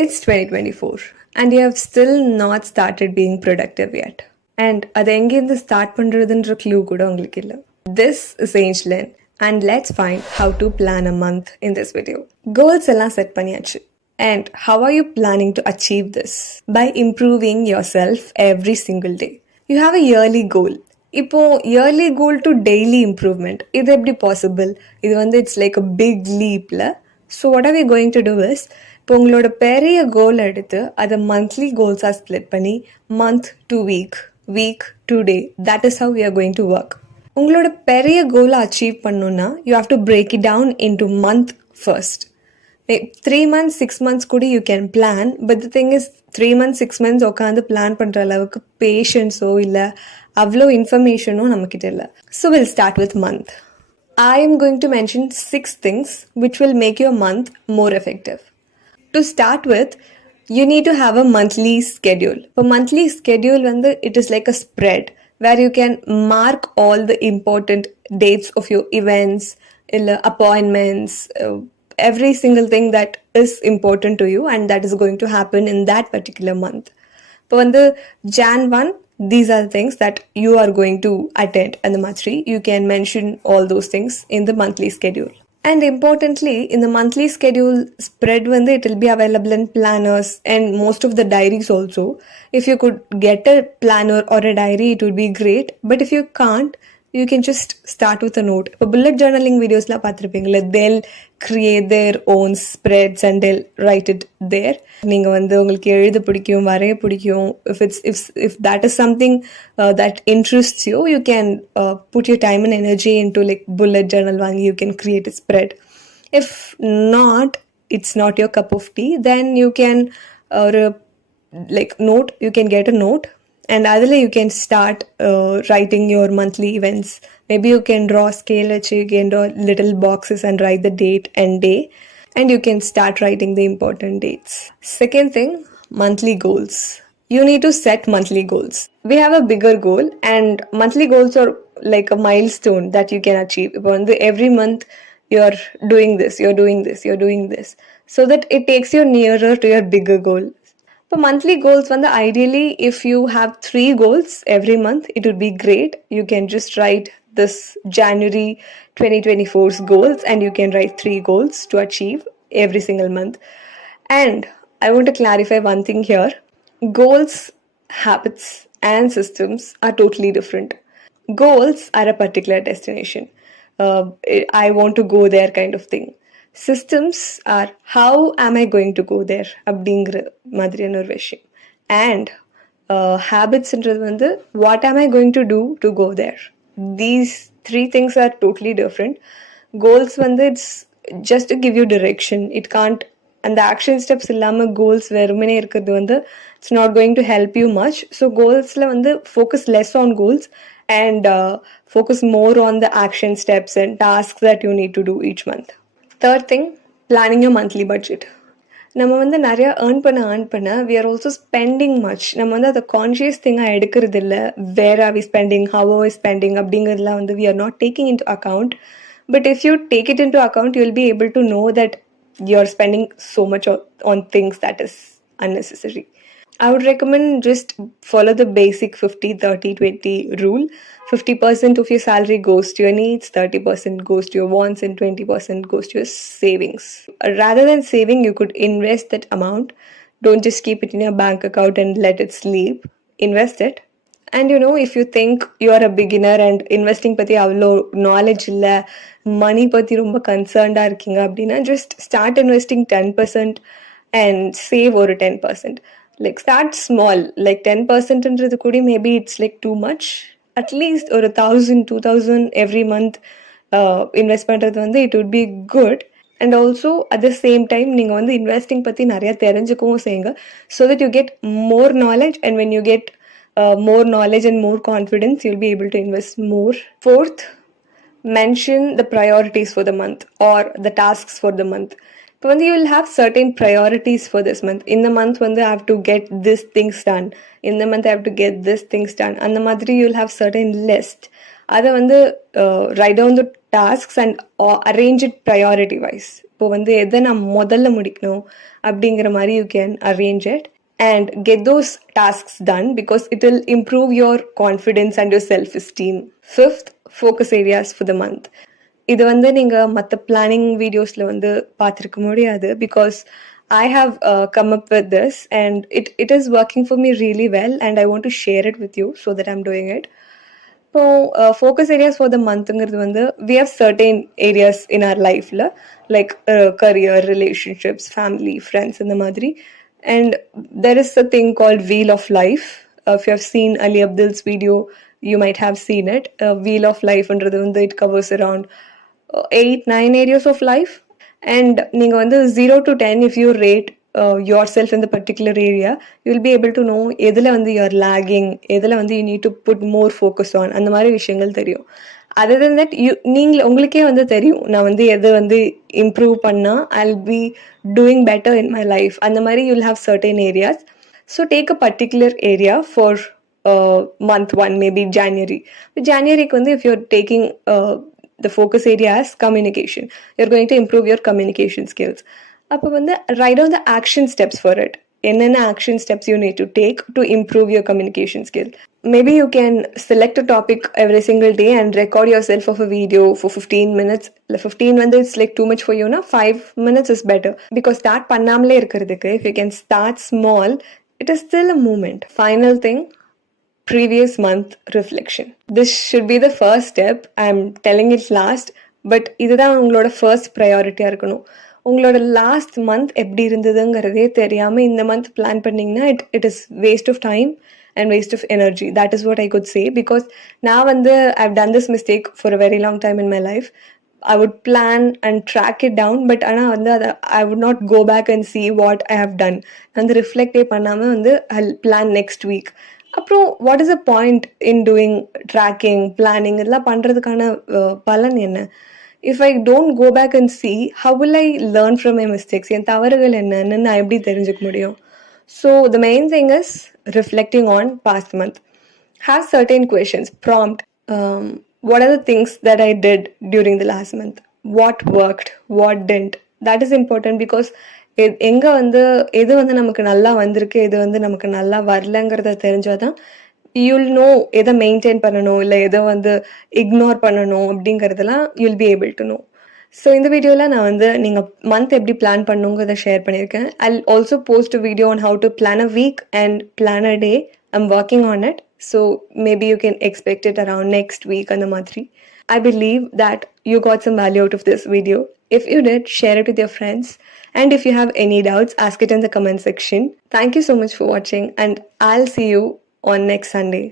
It's 2024 and you have still not started being productive yet. And அது எங்கேருந்து start பண்றதுன்ற clue கூட உங்களுக்கு இல்லை. This is Angelin and let's find how to plan a month in this video. Goals எல்லாம் set பண்ணியாச்சு. And how are you planning to achieve this? By improving yourself every single day. You have a yearly goal. இப்போ yearly goal to daily improvement இது எப்படி possible? இது வந்து it's like a big லீப்ல. So what are we going to do is, இப்போ உங்களோட பெரிய goal எடுத்து அதை மந்த்லி கோல்ஸாக ஸ்ப்ளிட் பண்ணி month to week, week to day, that is how we are going to work. உங்களோட பெரிய கோலை அச்சீவ் பண்ணணும்னா you have to break it down into month first. 3 months 6 months கூட you can plan. But the thing is 3 months 6 months உட்காந்து plan பண்ணுற அளவுக்கு பேஷன்ஸோ இல்லை அவ்வளோ இன்ஃபர்மேஷனும் நம்மக்கிட்ட இல்லை. So will start with month. I am going to mention 6 things which will make your month more effective. To start with, you need to have a monthly schedule. For monthly schedule, it is like a spread where you can mark all the important dates of your events, appointments, every single thing that is important to you and that is going to happen in that particular month. For the Jan 1, these are the things that you are going to attend and the monthly. You can mention all those things in the monthly schedule. And importantly, in the monthly schedule spread, it will be available in planners and most of the diaries also. If you could get a planner or a diary, it would be great. But if you can't, you can just start with a note. இப்போ bullet journaling videos la பார்த்திருப்பீங்களா, they'll create their own spreads and they'll write it there. நீங்க உங்களுக்கு எழுத பிடிக்கும், வரைய பிடிக்கும், if that is something that interests you, you can put your time and energy into like bullet journal வாங்கி you can create a spread. If not, it's not your cup of tea, then you can you can get a note. And adile you can start writing your monthly events. Maybe you can draw scale, you can draw little boxes and write the date and day. And you can start writing the important dates. Second thing, monthly goals. You need to set monthly goals. We have a bigger goal and monthly goals are like a milestone that you can achieve. Every month you're doing this, you're doing this, you're doing this. So that it takes you nearer to your bigger goal. For monthly goals, ideally, if you have 3 goals every month, it would be great. You can just write this January 2024's goals and you can write 3 goals to achieve every single month. And I want to clarify one thing here. Goals, habits, and systems are totally different. Goals are a particular destination. I want to go there kind of thing. Systems are how am I going to go there அப்படிங்கிற மாதிரியான ஒரு விஷயம். And habitsன்றது what am I going to do to go there. These 3 things are totally different. Goals it's just to give you direction. It can't, and the action steps இல்லாம goals வெறுமனே இருக்கிறது it's not going to help you much. So goalsல focus less on goals and focus more on the action steps and tasks that you need to do each month. Third thing, planning your monthly budget. நம்ம நிறைய earn பண்ண we are also spending much. நம்ம அதை conscious thing-ஆ எடுக்கிறது இல்லை. Where are we spending, how are we spending அப்படிங்கிறதுலாம் we are not taking into account. But if you take it into account, you will be able to know that you're spending so much on things that is unnecessary. I would recommend just follow the basic 50-30-20 rule. 50% of your salary goes to your needs, 30% goes to your wants, and 20% goes to your savings. Rather than saving, you could invest that amount. Don't just keep it in your bank account and let it sleep. Invest it. And if you think you are a beginner and investing pati avlo knowledge illa, money pati romba concerned ah irkinga appadina, just start investing 10% and save over 10%. Like start small, like 10% என்றது கூட maybe it's like too much. At least ஒரு 1,000-2,000 every month invest பண்றது it would be good. And also at the same time நீங்க investing பத்தி நிறைய தெரிஞ்சுக்கவும் செய்யுங்க, so that you get more knowledge, and when you get more knowledge and more confidence, you'll be able to invest more. Fourth, mention the priorities for the month or the tasks for the month. இப்போ வந்து you will have certain priorities for this month. இந்த month வந்து I have to get this things done. இந்த month I have to get this things done. அந்த மாதிரி you will have certain list. அதை வந்து write down the tasks and arrange it priority wise. இப்போ வந்து எதை நான் முதல்ல முடிக்கணும் அப்படிங்கிற மாதிரி you can arrange it and get those tasks done because it will improve your confidence and your self-esteem. Fifth, focus areas for the month. இது வந்து நீங்கள் மற்ற பிளானிங் வீடியோஸில் வந்து பார்த்துருக்க முடியாது because I have come up with this and it is working for me really well and I want to share it with you so that I'm doing it. இப்போ focus areas for the monthங்கிறது வந்து we have certain areas in our lifeல like career, relationships, family, friends இந்த மாதிரி. And there is a thing called Wheel of Life. If you have seen Ali Abdul's video, you might have seen it. Wheel of Life ன்றது வந்து it covers around 8-9 areas of life. And நீங்க வந்து 0 to 10 if you rate yourself in the particular area, you will be able to know எதில் வந்து you're lagging, எதில் வந்து you need to put more focus on, அந்த மாதிரி விஷயங்கள் தெரியும். other than that உங்களுக்கே வந்து தெரியும் நான் வந்து எது வந்து இம்ப்ரூவ் பண்ணா I'll be doing better in my life. அந்த மாதிரி you'll have certain areas. So take a particular area for month 1, maybe January. Januaryக்கு வந்து if you're taking the focus area as communication, you're going to improve your communication skills. அப்போ வந்து write down the action steps for it. என்னென்ன action steps you need to take to improve your communication skill. Maybe you can select a topic every single day and record yourself of a video for 15 minutes. 15 வந்து it's like too much for you, na 5 minutes is better because start பண்ணாமலே இருக்கிறதுக்கு if you can start small, it is still a movement. Final thing, previous month reflection. This should be the first step. I'm telling it last, but இதுதான் உங்களோட first priority இருக்கணும். உங்களோட last month எப்படி இருந்ததுங்கிறதே தெரியாமல் இந்த மந்த் பிளான் பண்ணிங்கன்னா it is waste of time and waste of energy. That is what I could say because நான் வந்து I've done this mistake for a very long time in my life. I would plan and track it down, but ஆனால் வந்து அதை I would not go back and see what I have done. வந்து ரிஃப்ளெக்டே பண்ணாமல் வந்து I'll plan next week. அப்புறம் what is a point in doing tracking planning இதெல்லாம் பண்ணுறதுக்கான பலன் என்ன? If I don't go back and see, how will I learn from my mistakes? என் தவறுகள் என்னன்னு நான் எப்படி தெரிஞ்சுக்க முடியும்? So the main thing is reflecting on past month. Have certain questions, prompt. What are the things that I did during the last month? What worked? What didn't? That is important because எங்க வந்து எது வந்து நமக்கு நல்லா வந்திருக்கு எது வந்து நமக்கு நல்லா வரலங்கிறத தெரிஞ்சாதான் you'll know எதை மெயின்டைன் பண்ணணும் இல்லை எதை வந்து இக்னோர் பண்ணணும் அப்படிங்கிறதெல்லாம் you'll be able to know. So இந்த வீடியோவில் நான் வந்து நீங்கள் மந்த் எப்படி பிளான் பண்ணுங்கிறத ஷேர் பண்ணியிருக்கேன். I'll also post a video on how to plan a week and plan a day. I'm working on it. So maybe you can expect it around next week அந்த மாதிரி. I believe that you got some value out of this video. If you did, share it with your friends. And if you have any doubts, ask it in the comment section. Thank you so much for watching and I'll see you on next Sunday.